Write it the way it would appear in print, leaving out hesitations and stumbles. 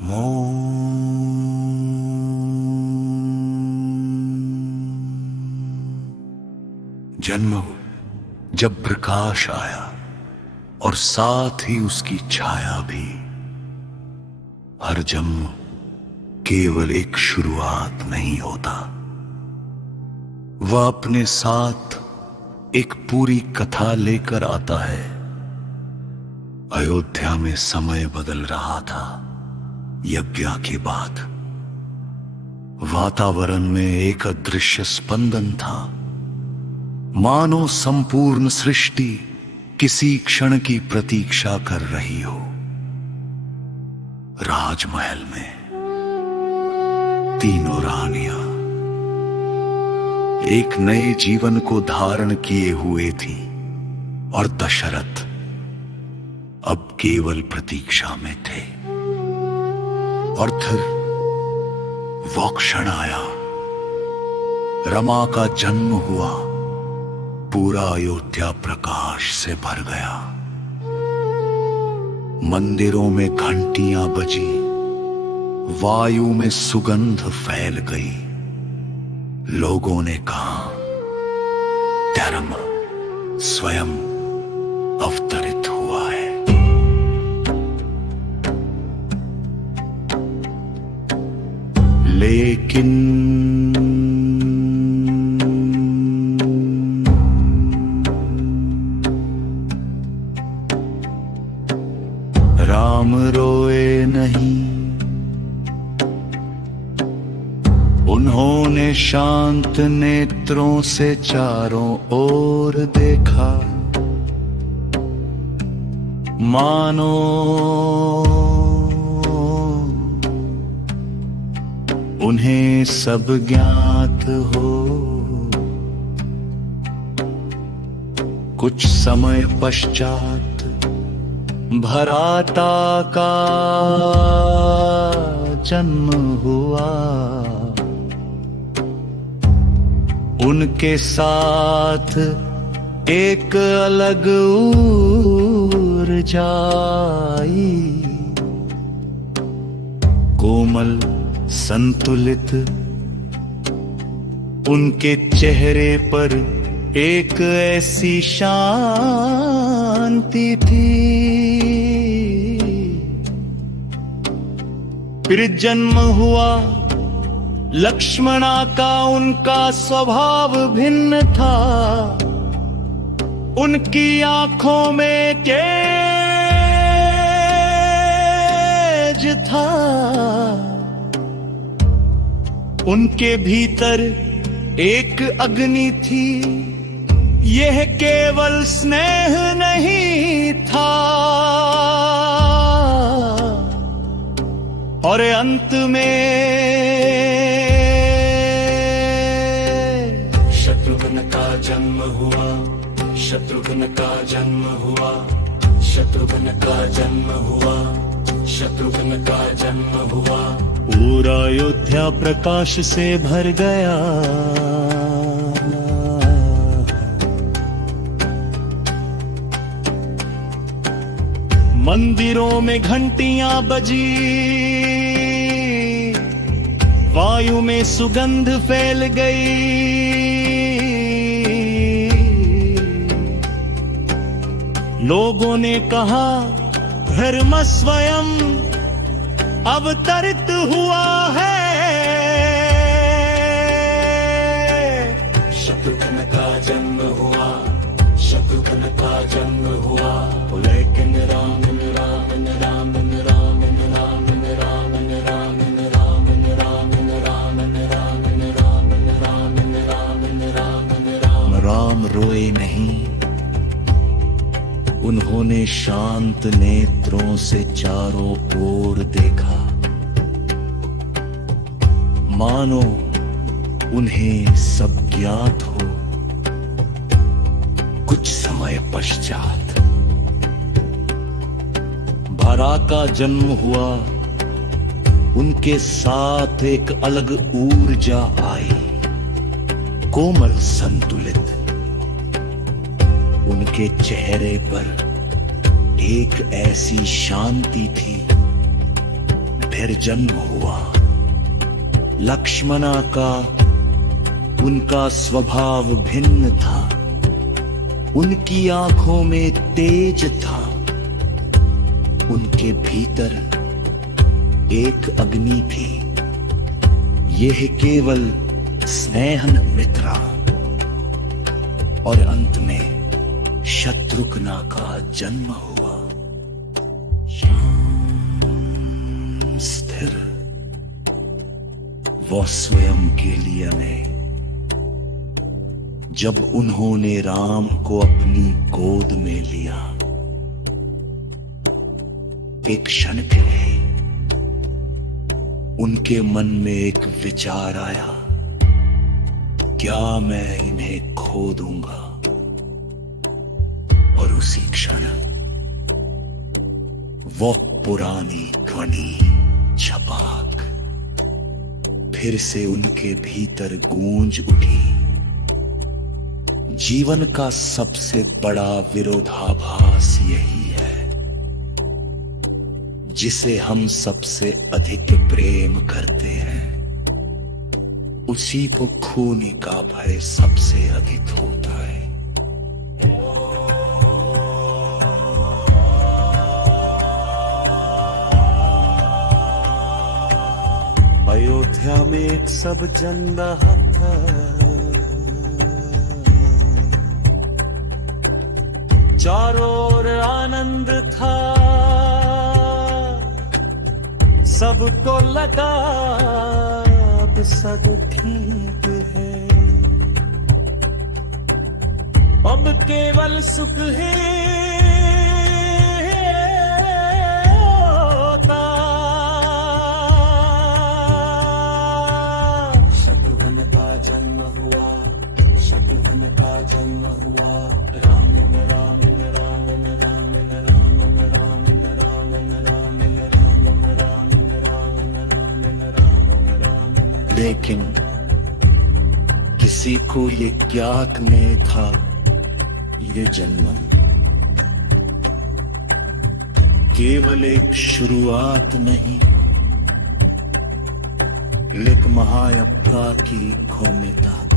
जन्म जब प्रकाश आया और साथ ही उसकी छाया भी। हर जन्म केवल एक शुरुआत नहीं होता, वह अपने साथ एक पूरी कथा लेकर आता है। अयोध्या में समय बदल रहा था यज्ञ के बाद। वातावरण में एक अदृश्य स्पंदन था, मानो संपूर्ण सृष्टि किसी क्षण की प्रतीक्षा कर रही हो। राजमहल में तीनों रानियां एक नए जीवन को धारण किए हुए थी और दशरथ अब केवल प्रतीक्षा में थे। और फिर वो क्षण आया, रमा का जन्म हुआ, पूरा अयोध्या प्रकाश से भर गया। मंदिरों में घंटियां बजी, वायु में सुगंध फैल गई। लोगों ने कहा, धर्म स्वयं अवतरित हुआ है। लेकिन राम रोए नहीं। उन्होंने शांत नेत्रों से चारों ओर देखा, मानो उन्हें सब ज्ञात हो। कुछ समय पश्चात भराता का जन्म हुआ। उनके साथ एक अलग ऊर्जा आई, कोमल संतुलित। उनके चेहरे पर एक ऐसी शांति थी। फिर जन्म हुआ लक्ष्मणा का। उनका स्वभाव भिन्न था, उनकी आंखों में तेज था। उनके भीतर एक अग्नि थी, यह केवल स्नेह नहीं था। और अंत में शत्रुघ्न का जन्म हुआ, शत्रुघ्न का जन्म हुआ, शत्रुघ्न का जन्म हुआ, शत्रुघ्न का जन्म हुआ। पूरा अयोध्या प्रकाश से भर गया। मंदिरों में घंटियां बजी, वायु में सुगंध फैल गई। लोगों ने कहा, धर्म स्वयं अवतरित हुआ है। शत्रुघ्न का जन्म हुआ, शत्रुघ्न का जन्म हुआ। लेकिन राम राम राम राम राम राम राम राम राम राम राम राम राम रोए नहीं। उन्होंने शांत नेत्रों से चारों ओर देखा, मानो उन्हें सब ज्ञात हो। कुछ समय पश्चात भरा का जन्म हुआ। उनके साथ एक अलग ऊर्जा आई, कोमल संतुलित। उनके चेहरे पर एक ऐसी शांति थी, फिर जन्म हुआ। लक्ष्मणा का उनका स्वभाव भिन्न था। उनकी आंखों में तेज था। उनके भीतर एक अग्नि थी। यह केवल स्नेहन मित्रा। और अंत में शत्रुघ्न का जन्म हुआ। स्थिर वो स्वयं के लिए में, जब उन्होंने राम को अपनी गोद में लिया, एक क्षण के लिए उनके मन में एक विचार आया, क्या मैं इन्हें खो दूंगा? और उसी क्षण वो पुरानी ध्वनि छपाक फिर से उनके भीतर गूंज उठी। जीवन का सबसे बड़ा विरोधाभास यही है, जिसे हम सबसे अधिक प्रेम करते हैं, उसी को खोने का भय सबसे अधिक होता है। अयोध्या में एक सब जन रहा था, चारों ओर आनंद था। सबको लगा अब सब ठीक है, अब केवल सुख ही होता। शत्रुघ्न का जन्म हुआ, शत्रुघ्न का जन्म हुआ। राम राम लेकिन किसी को ये ज्ञात नहीं था, ये जन्म केवल एक शुरुआत नहीं, एक महायात्रा की खोमिता।